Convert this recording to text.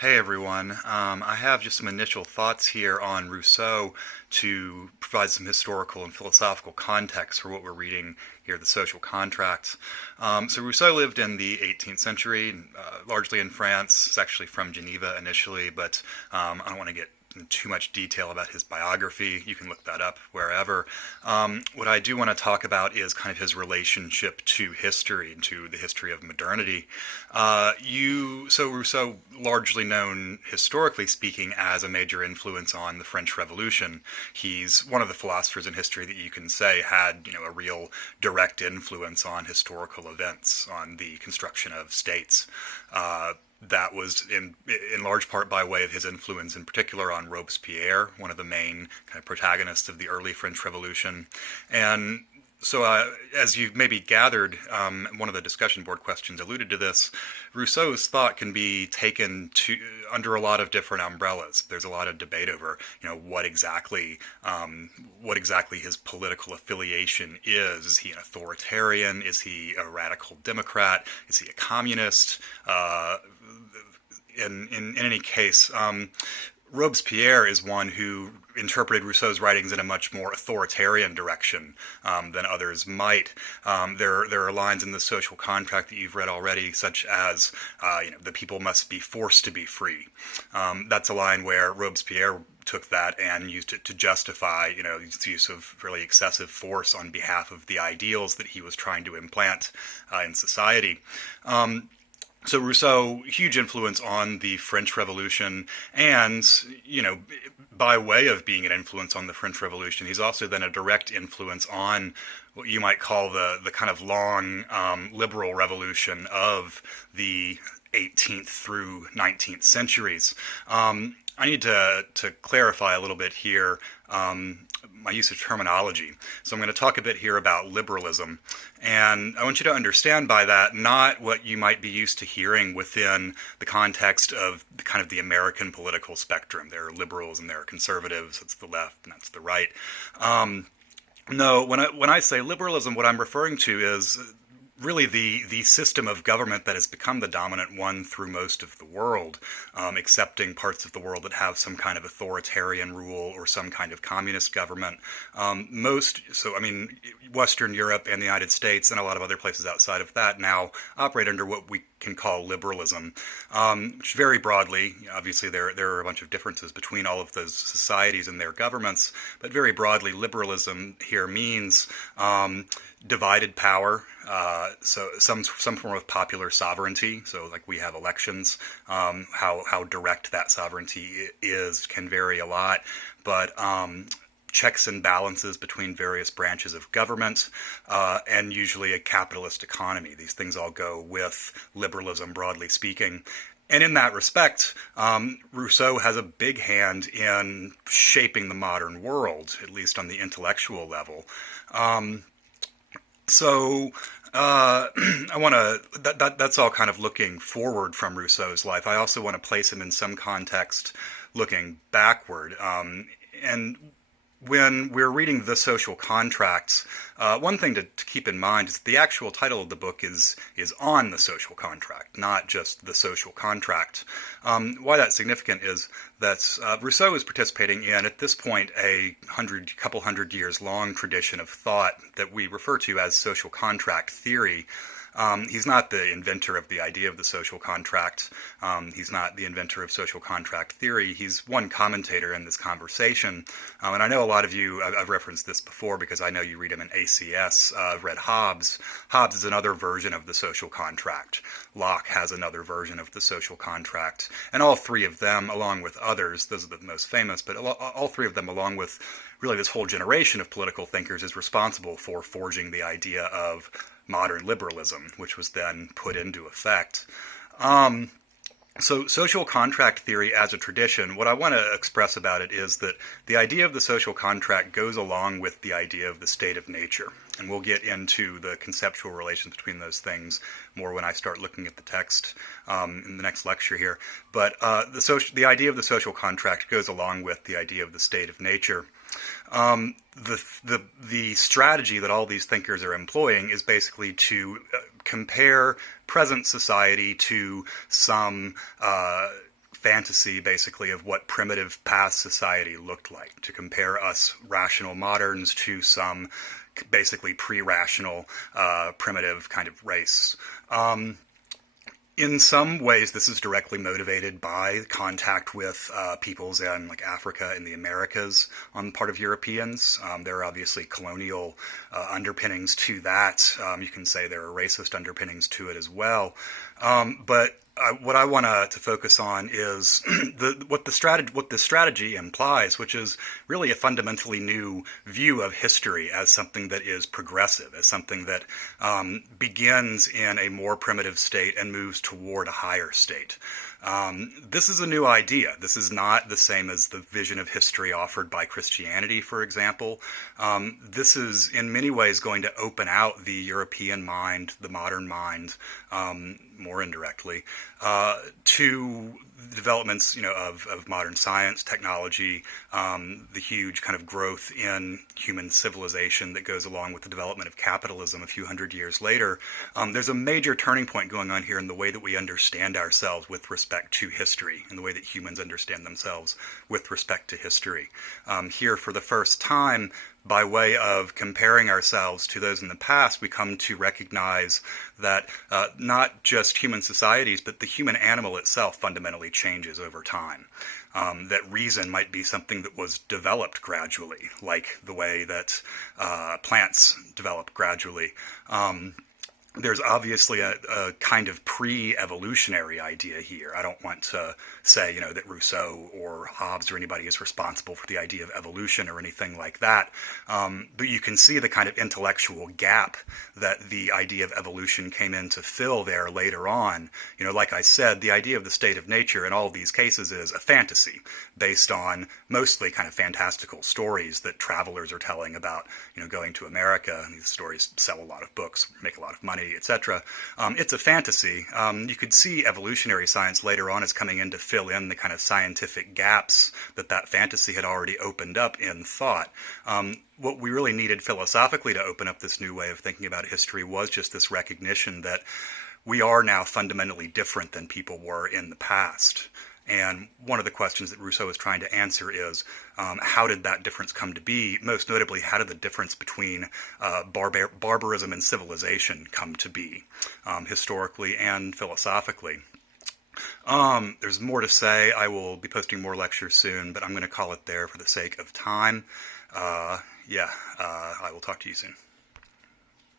Hey everyone. I have just some initial thoughts here on Rousseau to provide some historical and philosophical context for what we're reading here, The Social Contract. So Rousseau lived in the 18th century, largely in France. He's actually from Geneva initially, but I don't want to get in too much detail about his biography. You can look that up wherever. What I do want to talk about is kind of his relationship to history and to the history of modernity. So Rousseau, largely known historically speaking as a major influence on the French Revolution. He's one of the philosophers in history that you can say had, a real direct influence on historical events, on the construction of states. That was in large part by way of his influence, in particular, on Robespierre, one of the main kind of protagonists of the early French Revolution. And so, as you've maybe gathered, one of the discussion board questions alluded to this. Rousseau's thought can be taken to under a lot of different umbrellas. There's a lot of debate over, what exactly his political affiliation is. Is he an authoritarian? Is he a radical Democrat? Is he a communist? In any case, Robespierre is one who interpreted Rousseau's writings in a much more authoritarian direction than others might. There are lines in The Social Contract that you've read already, such as, the people must be forced to be free. That's a line where Robespierre took that and used it to justify, its use of really excessive force on behalf of the ideals that he was trying to implant in society. So Rousseau, huge influence on the French Revolution, and, by way of being an influence on the French Revolution, he's also then a direct influence on what you might call the kind of long liberal revolution of the 18th through 19th centuries. I need to clarify a little bit here my use of terminology. So I'm going to talk a bit here about liberalism. And I want you to understand by that not what you might be used to hearing within the context of kind of the American political spectrum. There are liberals and there are conservatives. That's the left and that's the right. No, when I say liberalism, what I'm referring to is really the system of government that has become the dominant one through most of the world, excepting parts of the world that have some kind of authoritarian rule or some kind of communist government. Western Europe and the United States and a lot of other places outside of that now operate under what we can call liberalism, which very broadly, obviously there are a bunch of differences between all of those societies and their governments, but very broadly, liberalism here means divided power, so some form of popular sovereignty. So like we have elections, how direct that sovereignty is can vary a lot, but checks and balances between various branches of government, and usually a capitalist economy. These things all go with liberalism, broadly speaking. And in that respect, Rousseau has a big hand in shaping the modern world, at least on the intellectual level. I want to. That's all kind of looking forward from Rousseau's life. I also want to place him in some context, looking backward. And when we're reading The Social Contracts, one thing to keep in mind is that the actual title of the book is on the social contract, not just The Social Contract. Why that's significant is that Rousseau is participating in, at this point, a couple hundred years long tradition of thought that we refer to as social contract theory. He's not the inventor of the idea of the social contract. He's not the inventor of social contract theory. He's one commentator in this conversation. And I know a lot of you, I've referenced this before because I know you read him in ACS. I've read Hobbes. Hobbes is another version of the social contract. Locke has another version of the social contract. And all three of them, along with others, those are the most famous, but all three of them, along with really this whole generation of political thinkers, is responsible for forging the idea of modern liberalism, which was then put into effect. So social contract theory as a tradition, what I want to express about it is that the idea of the social contract goes along with the idea of the state of nature. And we'll get into the conceptual relations between those things more when I start looking at the text in the next lecture here. But the idea of the social contract goes along with the idea of the state of nature. The strategy that all these thinkers are employing is basically to compare present society to some fantasy, basically, of what primitive past society looked like, to compare us rational moderns to some basically pre-rational primitive kind of race. In some ways, this is directly motivated by contact with peoples in like Africa and the Americas on the part of Europeans. There are obviously colonial underpinnings to that. You can say there are racist underpinnings to it as well. But what I want to focus on is what the strategy implies, which is really a fundamentally new view of history as something that is progressive, as something that begins in a more primitive state and moves toward a higher state. This is a new idea. This is not the same as the vision of history offered by Christianity, for example. This is in many ways going to open out the European mind, the modern mind, more indirectly, to developments, of modern science, technology, the huge kind of growth in human civilization that goes along with the development of capitalism a few hundred years later. There's a major turning point going on here in the way that we understand ourselves with respect to history, in the way that humans understand themselves with respect to history. Here, for the first time, by way of comparing ourselves to those in the past, we come to recognize that not just human societies, but the human animal itself fundamentally changes over time. That reason might be something that was developed gradually, like the way that plants develop gradually. There's obviously a kind of pre-evolutionary idea here. I don't want to say, that Rousseau or Hobbes or anybody is responsible for the idea of evolution or anything like that. But you can see the kind of intellectual gap that the idea of evolution came in to fill there later on. Like I said, the idea of the state of nature in all of these cases is a fantasy based on mostly kind of fantastical stories that travelers are telling about, going to America. And these stories sell a lot of books, make a lot of money, etc. It's a fantasy. You could see evolutionary science later on as coming in to fill in the kind of scientific gaps that fantasy had already opened up in thought. What we really needed philosophically to open up this new way of thinking about history was just this recognition that we are now fundamentally different than people were in the past. And one of the questions that Rousseau is trying to answer is, how did that difference come to be? Most notably, how did the difference between barbarism and civilization come to be, historically and philosophically? There's more to say. I will be posting more lectures soon, but I'm going to call it there for the sake of time. I will talk to you soon.